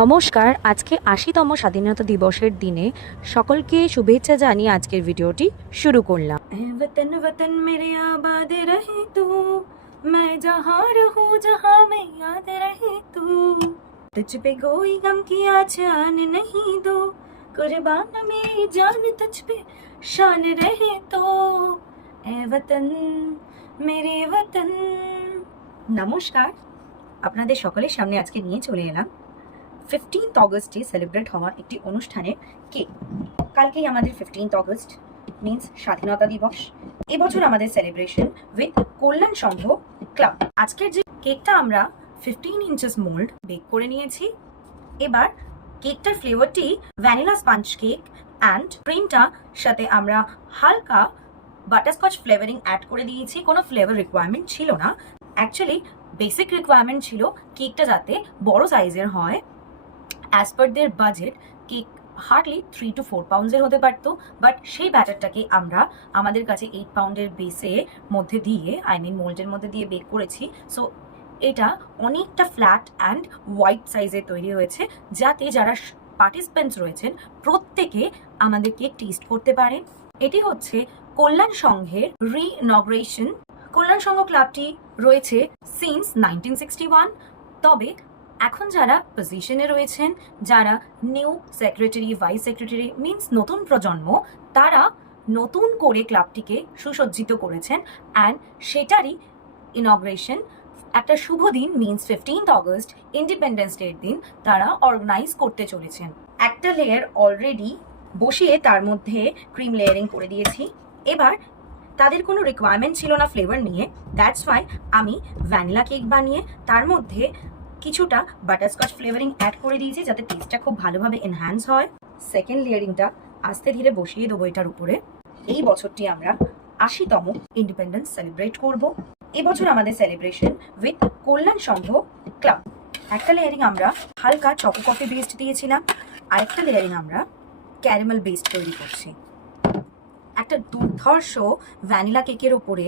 নমস্কার, আজকে ৮০তম স্বাধীনতা দিবসের দিনে সকলকে শুভেচ্ছা জানিয়ে আজকের ভিডিওটি শুরু করলাম। वतन वतन मेरे आबाद रहे तू, मैं जहाँ रहूँ जहाँ मैं याद रहे तू, तुझ पे कोई गम की आन नहीं दो, कुर्बान मेरी जान तुझ पे शान रहे तो, ए वतन मेरे वतन। নমস্কার, আপনাদের সকলের সামনে আজকে নিয়ে চলে এলাম 15th অগস্টে সেলিব্রেট হওয়া একটি অনুষ্ঠানের কেক। কালকেই আমাদের 15th অগস্ট মিন্স স্বাধীনতা দিবস। এবছর আমাদের celebration with Kalyan Sangha club. আজকের যে কেকটা আমরা 15 ইঞ্চেস মোল্ড বেক করে নিয়েছি। এবার কেকটার ফ্লেভারটি ভ্যানিলা স্পঞ্জ কেক অ্যান্ড ক্রিমটা সাথে আমরা হালকা বাটারস্কচ ফ্লেভারিং অ্যাড করে দিয়েছি। কোনো ফ্লেভার রিকোয়ারমেন্ট ছিল না, অ্যাকচুয়ালি বেসিক রিকোয়ারমেন্ট ছিল কেকটা যাতে বড় সাইজের হয়। As per their budget cake hardly 3 to 4 পাউন্ডসের হতে পারতো, বাট সেই ব্যাটারটাকে আমরা আমাদের কাছে 8 পাউন্ডের বেসে মধ্যে দিয়ে মোল্ডের মধ্যে দিয়ে বেক করেছি। সো এটা অনেকটা ফ্ল্যাট অ্যান্ড হোয়াইট সাইজের তৈরি হয়েছে, যাতে যারা পার্টিসিপেন্টস রয়েছেন প্রত্যেকে আমাদের কেক টেস্ট করতে পারে। এটি হচ্ছে কল্যাণ সংঘের রিইনগ্রেশন। কল্যাণ সংঘ ক্লাবটি রয়েছে সিন্স 1961, তবে এখন যারা পজিশনে রয়েছেন, যারা new secretary, vice secretary means নতুন প্রজন্ম, তারা নতুন করে ক্লাবটিকে সুসজ্জিত করেছেন অ্যান্ড সেটারই ইনগ্রেশন একটা শুভ দিন মিন্স 15th অগস্ট ইন্ডিপেন্ডেন্স ডের দিন তারা অর্গানাইজ করতে চলেছেন। একটা লেয়ার অলরেডি বসিয়ে তার মধ্যে ক্রিম লেয়ারিং করে দিয়েছি। এবার তাদের কোনো রিকোয়ারমেন্ট ছিল না ফ্লেভার নিয়ে, দ্যাটস ওয়াই আমি ভ্যানিলা কেক বানিয়ে তার মধ্যে কিছুটা বাটারস্কচ ফ্লেভারিং অ্যাড করে দিয়েছি, যাতে টেস্টটা খুব ভালোভাবে এনহ্যান্স হয়। সেকেন্ড লেয়ারিংটা আস্তে ধীরে বসিয়ে দেবো এটার উপরে। এই বছরটি আমরা ৮০তম ইন্ডিপেন্ডেন্স সেলিব্রেট করব। এবছর আমাদের celebration with Kalyan Sangha club. একটা লেয়ারিং আমরা হালকা চকো কফি বেসড দিয়েছিলাম, আরেকটা লেয়ারিং আমরা ক্যারামেল বেসড তৈরি করছি। একটা দুর্ধর্ষ ভ্যানিলা কেকের ওপরে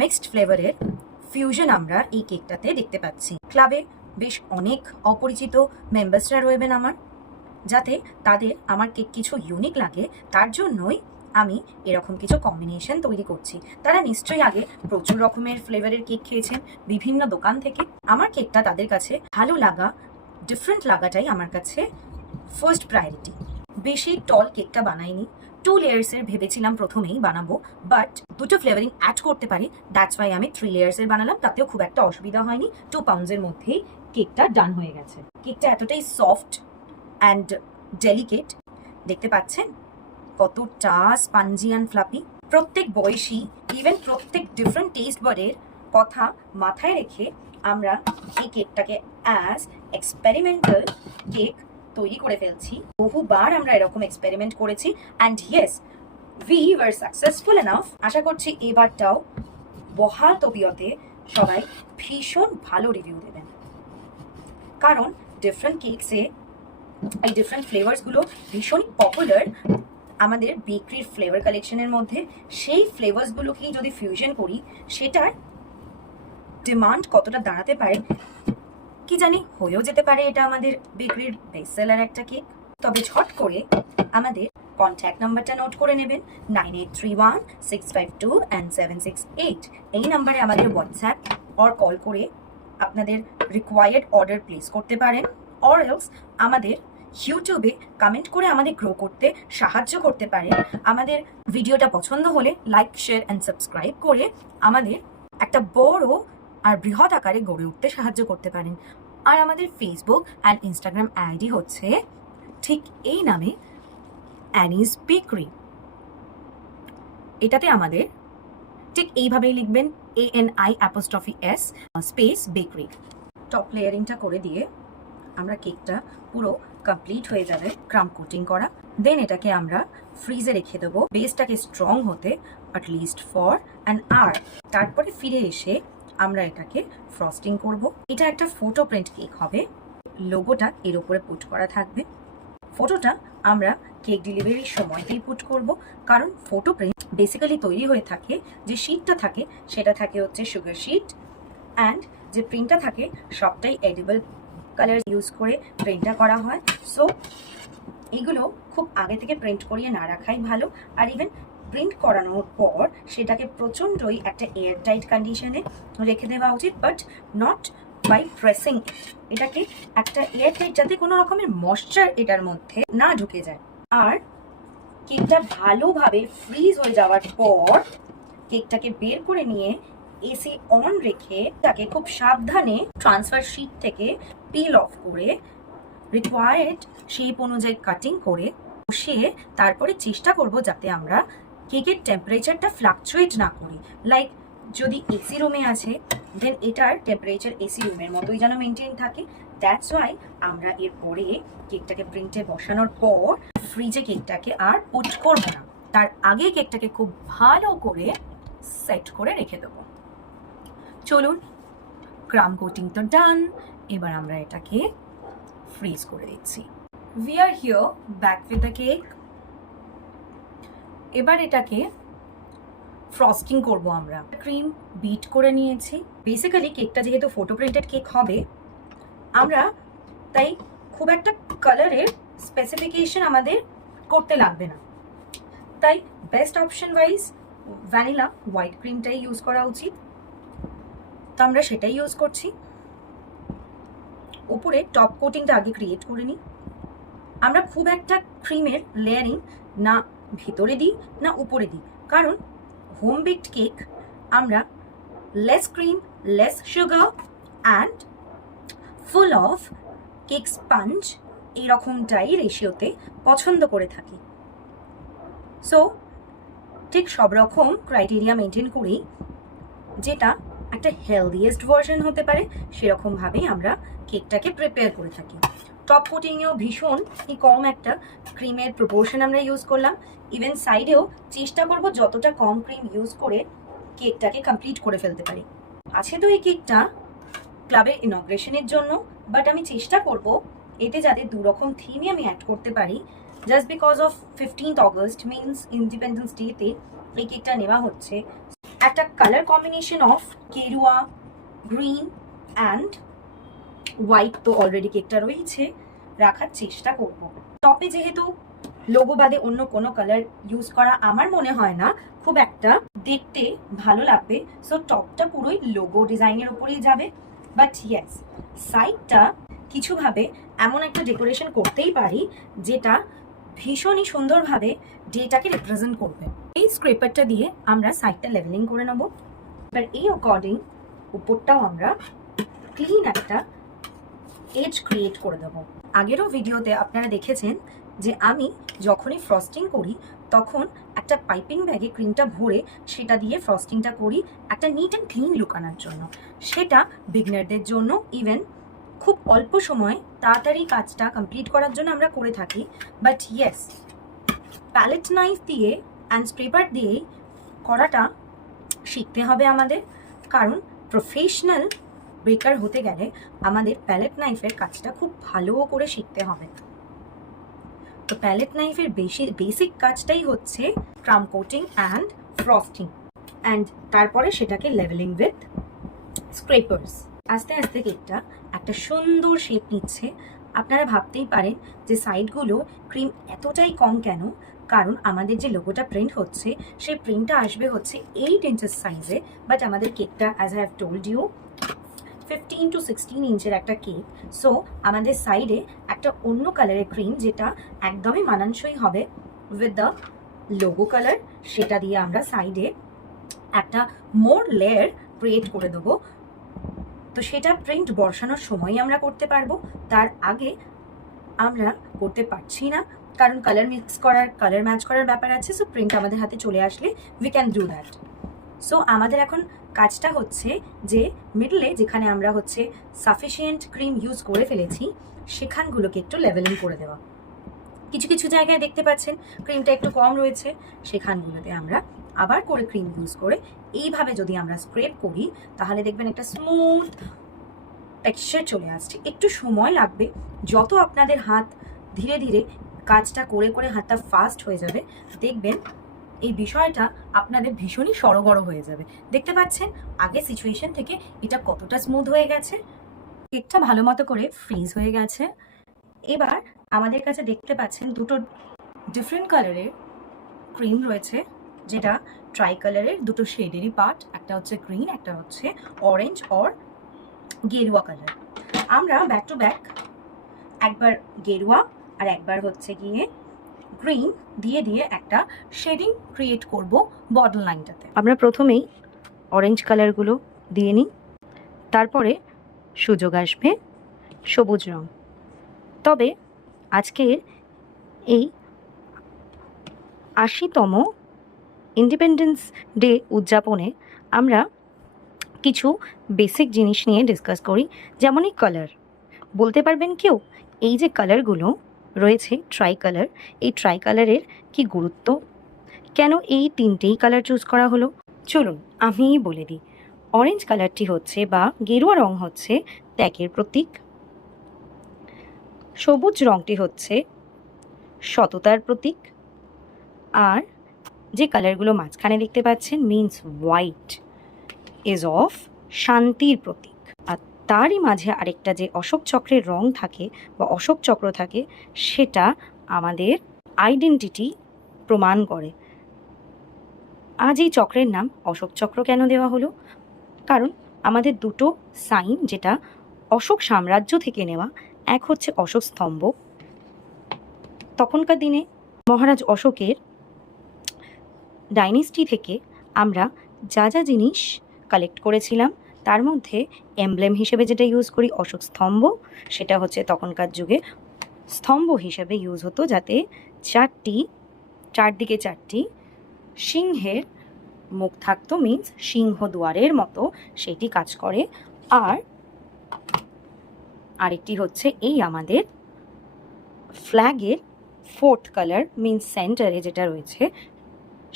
মিক্সড ফ্লেভারের ফিউশন আমরা এই কেকটাতে দেখতে পাচ্ছি। ক্লাবে বেশ অনেক অপরিচিত মেম্বার্সরা রয়েবেন আমার, যাতে তাদের আমার কেক কিছু ইউনিক লাগে তার জন্যই আমি এরকম কিছু কম্বিনেশন তৈরি করছি। তারা নিশ্চয়ই আগে প্রচুর রকমের ফ্লেভারের কেক খেয়েছেন বিভিন্ন দোকান থেকে। আমার কেকটা তাদের কাছে ভালো লাগা, ডিফারেন্ট লাগাটাই আমার কাছে ফার্স্ট প্রায়োরিটি। বেশি টল কেকটা বানাইনি, 2 লেয়ার্সের ভেবেছিলাম প্রথমেই বানাবো, বাট দুটো ফ্লেভারিং অ্যাড করতে পারি, দ্যাটস ওয়াই আমি 3 লেয়ার্সের বানালাম। তাতেও খুব একটা অসুবিধা হয়নি, 2 পাউন্ডসের মধ্যেই কেকটা ডান হয়ে গেছে। কেকটা এতটাই সফট অ্যান্ড ডেলিকেট, দেখতে পাচ্ছেন কতটা স্পঞ্জি অ্যান্ড ফ্লাপি। প্রত্যেক বয়সী, ইভেন প্রত্যেক ডিফারেন্ট টেস্ট বাডের কথা মাথায় রেখে আমরা এই কেকটাকে অ্যাজ এক্সপেরিমেন্টাল কেক তৈরি করে ফেলছি। বহুবার আমরা এরকম এক্সপেরিমেন্ট করেছি and yes we were successful enough. আশা করছি এবারটাও বহাল তবিয়তে সবাই ভীষণ ভালো রিভিউ দেবেন, কারণ ডিফারেন্ট কেকসে এই ডিফারেন্ট ফ্লেভার্সগুলো ভীষণই পপুলার আমাদের বেকারির ফ্লেভার কালেকশনের মধ্যে। সেই ফ্লেভার্সগুলোকেই যদি ফিউশন করি, সেটার ডিমান্ড কতটা দাঁড়াতে পারে কি জানি, হয়েও যেতে পারে এটা আমাদের বেকারির বেস্ট সেলার একটা কেক। তবে ঝট করে আমাদের কন্ট্যাক্ট নাম্বারটা নোট করে নেবেন, 9831652768। এই নাম্বারে আমাদের হোয়াটসঅ্যাপ অর কল করে আপনাদের রিকোয়ার্ড অর্ডার প্লেস করতে পারেন, অর এলস আমাদের ইউটিউবে কমেন্ট করে আমাদের গ্রো করতে সাহায্য করতে পারেন। আমাদের ভিডিওটা পছন্দ হলে লাইক, শেয়ার অ্যান্ড সাবস্ক্রাইব করে আমাদের একটা বড় আর বৃহৎ আকারে গড়ে উঠতে সাহায্য করতে পারেন। আর আমাদের ফেসবুক অ্যান্ড ইনস্টাগ্রাম আইডি হচ্ছে ঠিক এই নামে, অ্যানিস বেকারি। এটাতে আমাদের ঠিক এইভাবেই লিখবেন, ANI' স্পেস বেকারি। টপ লেয়ারিংটা করে দিয়ে আমরা কেকটা পুরো কমপ্লিট হয়ে যাবে ক্রাম্ব কোটিং করা। দেন এটাকে আমরা ফ্রিজে রেখে দেবো বেসটাকে স্ট্রং হতে অ্যাটলিস্ট ফর অ্যান আওয়ার। তারপরে ফিরে এসে আমরা এটাকে ফ্রস্টিং করব। এটা একটা ফটো প্রিন্ট কেক হবে, লোগোটা এর উপরে পুট করা থাকবে। ফটোটা আমরা কেক ডেলিভারির সময়তেই পুট করব, কারণ ফটো প্রিন্ট বেসিক্যালি তৈরি হয়ে থাকে, যে শিটটা থাকে সেটা থাকে হচ্ছে সুগার শিট, অ্যান্ড যে প্রিন্টটা থাকে সবটাই এডিবল কালার ইউজ করে প্রিন্টটা করা হয়। সো এগুলো খুব আগে থেকে প্রিন্ট করিয়ে না রাখাই ভালো। আর ইভেন প্রিন্ট করানোর পর সেটাকে প্রচণ্ডই একটা এয়ার টাইট কন্ডিশনে রেখে দেওয়া উচিত, বাট নট বাই প্রেসিং ইট। এটাকে একটা এয়ার টাইট, যাতে কোনো রকমের ময়েশ্চার এটার মধ্যে না ঢুকে যায়। আর কেকটা ভালোভাবে ফ্রিজ হয়ে যাওয়ার পর কেকটাকে বের করে নিয়ে এসি অন রেখে তাকে খুব সাবধানে ট্রান্সফার শিট থেকে পিল অফ করে রিকোয়ার্ড শেপ অনুযায়ী কাটিং করে বসিয়ে তারপরে চেষ্টা করব যাতে আমরা কেকের টেম্পারেচারটা ফ্লাকচুয়েট না করি। লাইক যদি এসি রুমে আছে দেন এটার টেম্পারেচার এসি রুমের মতোই যেন মেনটেন থাকে। দ্যাটস ওয়াই আমরা এরপরে কেকটাকে প্রিন্টে বসানোর পর ফ্রিজে কেকটাকে আর পুট করব না, তার আগে কেকটাকে খুব ভালো করে সেট করে রেখে দেবো। চলুন, ক্রাম কোটিং তো ডান, এবার আমরা এটাকে ফ্রিজ করে দিচ্ছি। We are here back with the cake. এবার এটাকে ফ্রস্টিং করব আমরা। ক্রিম বিট করে নিয়েছি। বেসিক্যালি কেকটা যেহেতু ফটো প্রিন্টেড কেক হবে, আমরা তাই খুব একটা কালারের স্পেসিফিকেশন আমাদের করতে লাগবে না। তাই best option wise vanilla white ক্রিমটাই ইউজ করা উচিত, তো আমরা সেটাই ইউজ করছি। উপরে টপ কোটিংটা আগে ক্রিয়েট করে নিই। আমরা খুব একটা ক্রিমের লেয়ারিং না ভেতরে দিই না উপরে দিই, কারণ হোম বেকড কেক আমরা less cream, less sugar and full of cake sponge এইরকমটাই রেশিওতে পছন্দ করে থাকি। সো ঠিক সব রকম ক্রাইটেরিয়া মেনটেন করেই যেটা একটা হেলদিয়েস্ট ভার্সন হতে পারে সেরকমভাবেই আমরা কেকটাকে প্রিপেয়ার করে থাকি। টপ কোটিংয়েও ভীষণ কম একটা ক্রিমের প্রপোর্শন আমরা ইউজ করলাম। ইভেন সাইডেও চেষ্টা করব যতটা কম ক্রিম ইউজ করে কেকটাকে কমপ্লিট করে ফেলতে পারি। আছে তো এই কেকটা ক্লাবের ইনগ্রেশনের জন্য, বাট আমি চেষ্টা করব এতে যাতে দুরকম থিমই আমি অ্যাড করতে পারি। Just because of 15th August means independence ডেতে এই কেকটা নেওয়া হচ্ছে। একটা কালার কম্বিনেশন অফ কেরুয়া, গ্রিন অ্যান্ড হোয়াইট তো অলরেডি কেকটা রয়েছে, রাখার চেষ্টা করব। টপে যেহেতু লোগো বাদে অন্য কোনো কালার ইউজ করা আমার মনে হয় না খুব একটা দেখতে ভালো লাগবে, সো টপটা পুরোই লোগো ডিজাইনের উপরেই যাবে। বাট ইয়েস, সাইডটা কিছুভাবে এমন একটা ডেকোরেশন করতেই পারি যেটা ভীষণই সুন্দরভাবে ডেটাকে রিপ্রেজেন্ট করবে। এই স্ক্রেপারটা দিয়ে আমরা সাইডটা লেভেলিং করে নেব। এবার এই অ্যাকর্ডিং উপরটাও আমরা ক্লিন একটা এজ ক্রিয়েট করে দেবো। আগেরও ভিডিওতে আপনারা দেখেছেন যে আমি যখনই ফ্রস্টিং করি তখন একটা পাইপিং ব্যাগে ক্রিমটা ভরে সেটা দিয়ে ফ্রস্টিংটা করি একটা নিট অ্যান্ড ক্লিন লুক আনার জন্য। সেটা বিগনারদের জন্য ইভেন খুব অল্প সময় তাড়াতাড়ি কাজটা কমপ্লিট করার জন্য আমরা করে থাকি। বাট ইয়েস, প্যালেট নাইফ দিয়ে অ্যান্ড স্ক্রেপার দিয়েই করাটা শিখতে হবে আমাদের, কারণ প্রফেশনাল বেকার হতে গেলে আমাদের প্যালেট নাইফের কাজটা খুব ভালো করে শিখতে হবে। তো প্যালেট নাইফের বেসিক কাজটাই হচ্ছে ক্রাম কোটিং অ্যান্ড ফ্রস্টিং, অ্যান্ড তারপরে সেটাকে লেভেলিং উইথ স্ক্রেপার্স। আস্তে আস্তে কেকটা একটা সুন্দর শেপ নিচ্ছে। আপনারা ভাবতেই পারেন যে সাইডগুলো ক্রিম এতটাই কম কেন, কারণ আমাদের যে লোগোটা প্রিন্ট হচ্ছে সেই প্রিন্টটা আসবে হচ্ছে 8 ইঞ্চেস সাইজে, বাট আমাদের কেকটা as I have told you 15 to 16 ইঞ্চের একটা কেক। সো আমাদের সাইডে একটা অন্য কালারের ক্রিম যেটা একদমই মানানসই হবে উইথ দ্য লোগো কালার, সেটা দিয়ে আমরা সাইডে একটা মোর লেয়ার ক্রিয়েট করে দেবো। তো সেটা প্রিন্ট বসানোর সময়ই আমরা করতে পারবো, তার আগে আমরা করতে পারছি না, কারণ কালার ম্যাচ করার ব্যাপার আছে। সো প্রিন্ট আমাদের হাতে চলে আসলে we can do that. So আমাদের এখন কাজটা হচ্ছে যে মিডলে যেখানে আমরা হচ্ছে সাফিসিয়েন্ট ক্রিম ইউজ করে ফেলেছি সেখানগুলোকে একটু লেভেলিং করে দেওয়া। কিছু কিছু জায়গায় দেখতে পাচ্ছেন ক্রিমটা একটু কম রয়েছে, সেখানগুলোতে আমরা আবার করে ক্রিম ইউজ করে এইভাবে যদি আমরা স্ক্রেপ করি তাহলে দেখবেন একটা স্মুথ টেক্সচার চলে আসছে। একটু সময় লাগবে, যত আপনাদের হাত ধীরে ধীরে কাজটা করে করে হাতটা ফাস্ট হয়ে যাবে দেখবেন এই বিষয়টা আপনাদের ভীষণই সড়গড় হয়ে যাবে। দেখতে পাচ্ছেন আগে সিচুয়েশন থেকে এটা কতটা স্মুথ হয়ে গেছে। কেকটা ভালো মতো করে ফ্রিজ হয়ে গেছে। এবার আমাদের কাছে দেখতে পাচ্ছেন দুটো ডিফারেন্ট কালারের ক্রিম রয়েছে, যেটা ট্রাই কালারের দুটো শেডেরই পার্ট, একটা হচ্ছে গ্রিন, একটা হচ্ছে অরেঞ্জ অর গেরুয়া কালার। আমরা ব্যাক টু ব্যাক একবার গেরুয়া আর একবার হচ্ছে গিয়ে গ্রিন দিয়ে দিয়ে একটা শেডিং ক্রিয়েট করব বটল লাইনটাতে। আমরা প্রথমেই অরেঞ্জ কালারগুলো দিয়ে নিই, তারপরে সুযোগ আসবে সবুজ রং। তবে আজকের এই ৮০তম ইন্ডিপেন্ডেন্স ডে উদযাপনে আমরা কিছু বেসিক জিনিস নিয়ে ডিসকাস করি, যেমন এই কালার। বলতে পারবেন কেউ এই যে কালারগুলো রয়েছে ট্রাই কালার, এই ট্রাই কালারের কি গুরুত্ব, কেন এই তিনটেই কালার চুজ করা হলো? চলুন আমিই বলে দিই। অরেঞ্জ কালারটি হচ্ছে বা গেরুয়া রং হচ্ছে ত্যাগের প্রতীক, সবুজ রংটি হচ্ছে সততার প্রতীক, আর যে কালারগুলো মাঝখানে দেখতে পাচ্ছেন মিন্স হোয়াইট ইজ অফ শান্তির প্রতীক। আর তারই মাঝে আরেকটা যে অশোক চক্রের রং থাকে বা অশোক চক্র থাকে, সেটা আমাদের আইডেন্টিটি প্রমাণ করে। আজ এই চক্রের নাম অশোক চক্র কেন দেওয়া হলো? কারণ আমাদের দুটো সাইন যেটা অশোক সাম্রাজ্য থেকে নেওয়া, এক হচ্ছে অশোক স্তম্ভ। তখনকার দিনে মহারাজ অশোকের ডাইনেস্টি থেকে আমরা যা যা জিনিস কালেক্ট করেছিলাম, তার মধ্যে এমব্লেম হিসেবে যেটা ইউজ করি অশোক স্তম্ভ, সেটা হচ্ছে তখনকার যুগে স্তম্ভ হিসেবে ইউজ হতো, যাতে চারদিকে চারটি সিংহের মুখ থাকতো, মিন্স সিংহ দুয়ারের মতো সেটি কাজ করে। আর আরেকটি হচ্ছে এই আমাদের ফ্ল্যাগের ফোর্থ কালার, মিন্স সেন্টারে যেটা রয়েছে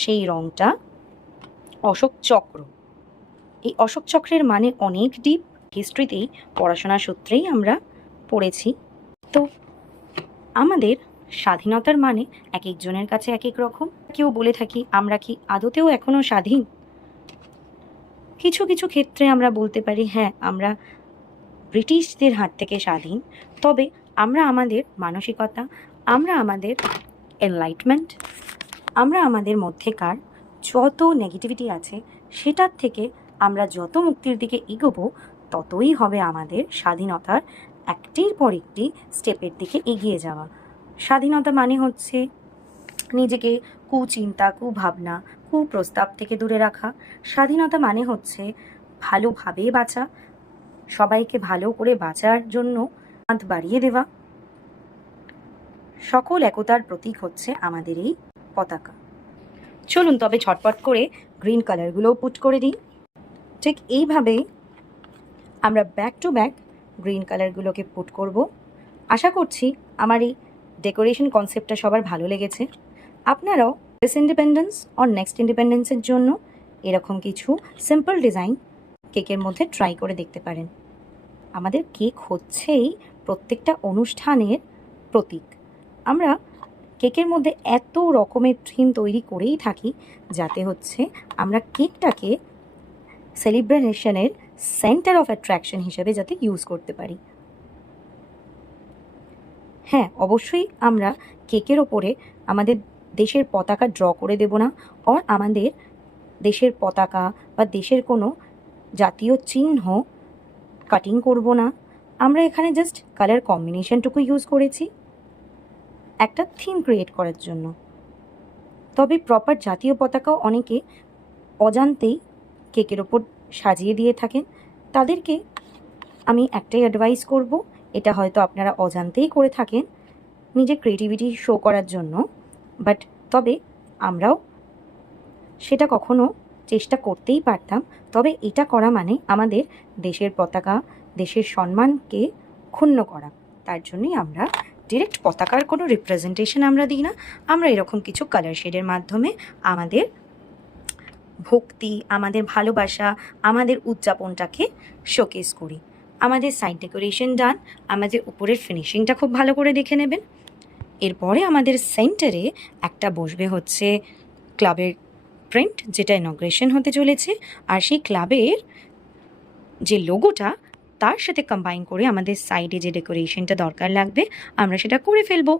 সেই রংটা অশোক চক্র। এই অশোক চক্রের মানে অনেক ডিপ, হিস্ট্রিতেই পড়াশোনার সূত্রেই আমরা পড়েছি। তো আমাদের স্বাধীনতার মানে এক একজনের কাছে এক এক রকম। কেউ বলে থাকি আমরা কি আদতেও এখনও স্বাধীন? কিছু কিছু ক্ষেত্রে আমরা বলতে পারি হ্যাঁ, আমরা ব্রিটিশদের হাত থেকে স্বাধীন। তবে আমরা আমাদের মানসিকতা, আমরা আমাদের এনলাইটমেন্ট, আমরা আমাদের মধ্যেকার যত নেগেটিভিটি আছে সেটার থেকে আমরা যত মুক্তির দিকে এগোবো, ততই হবে আমাদের স্বাধীনতার একটির পর একটি স্টেপের দিকে এগিয়ে যাওয়া। স্বাধীনতা মানে হচ্ছে নিজেকে কুচিন্তা, কুভাবনা, কুপ্রস্তাব থেকে দূরে রাখা। স্বাধীনতা মানে হচ্ছে ভালোভাবে বাঁচা, সবাইকে ভালো করে বাঁচার জন্য হাত বাড়িয়ে দেওয়া। সকল একতার প্রতীক হচ্ছে আমাদের এই পতাকা। চলুন তবে ঝটপট করে গ্রিন কালারগুলোও পুট করে দিই। ঠিক এইভাবেই আমরা ব্যাক টু ব্যাক গ্রিন কালারগুলোকে পুট করব। আশা করছি আমার এই ডেকোরেশন কনসেপ্টটা সবার ভালো লেগেছে। আপনারাও দিস ইন্ডিপেন্ডেন্স অর নেক্সট ইন্ডিপেন্ডেন্সের জন্য এরকম কিছু সিম্পল ডিজাইন কেকের মধ্যে ট্রাই করে দেখতে পারেন। আমাদের কেক হচ্ছেই প্রত্যেকটা অনুষ্ঠানের প্রতীক। আমরা কেকের মধ্যে এত রকমের থিম তৈরি করেই থাকি, যাতে হচ্ছে আমরা কেকটাকে সেলিব্রেশনের সেন্টার অফ অ্যাট্রাকশন হিসেবে যাতে ইউজ করতে পারি। হ্যাঁ, অবশ্যই আমরা কেকের ওপরে আমাদের দেশের পতাকা ড্র করে দেব না, আর আমাদের দেশের পতাকা বা দেশের কোনো জাতীয় চিহ্ন কাটিং করব না। আমরা এখানে জাস্ট কালার কম্বিনেশনটুকু ইউজ করেছি একটা থিম ক্রিয়েট করার জন্য। তবে প্রপার জাতীয় পতাকাও অনেকে অজান্তেই কেকের ওপর সাজিয়ে দিয়ে থাকেন। তাদেরকে আমি একটাই অ্যাডভাইস করব, এটা হয়তো আপনারা অজান্তেই করে থাকেন নিজের ক্রিয়েটিভিটি শো করার জন্য, বাট তবে আমরাও সেটা কখনো চেষ্টা করতেই পারতাম। তবে এটা করা মানে আমাদের দেশের পতাকা, দেশের সম্মানকে ক্ষুণ্ণ করা। তার জন্যই আমরা ডিরেক্ট পতাকার কোনো রিপ্রেজেন্টেশন আমরা দিই না। আমরা এরকম কিছু কালার শেডের মাধ্যমে আমাদের ভক্তি, আমাদের ভালোবাসা, আমাদের উদযাপনটাকে শোকেস করি। আমাদের সাইড ডেকোরেশন ডান, আমাদের উপরের ফিনিশিংটা খুব ভালো করে দেখে নেবেন। এরপরে আমাদের সেন্টারে একটা বসবে হচ্ছে ক্লাবের প্রিন্ট, যেটা ইনগ্রেশন হতে চলেছে। আর সেই ক্লাবের যে লোগোটা তার সাথে কম্বাইন করে আমাদের সাইডে যে ডেকোরেশনটা দরকার লাগবে আমরা সেটা করে ফেলবো।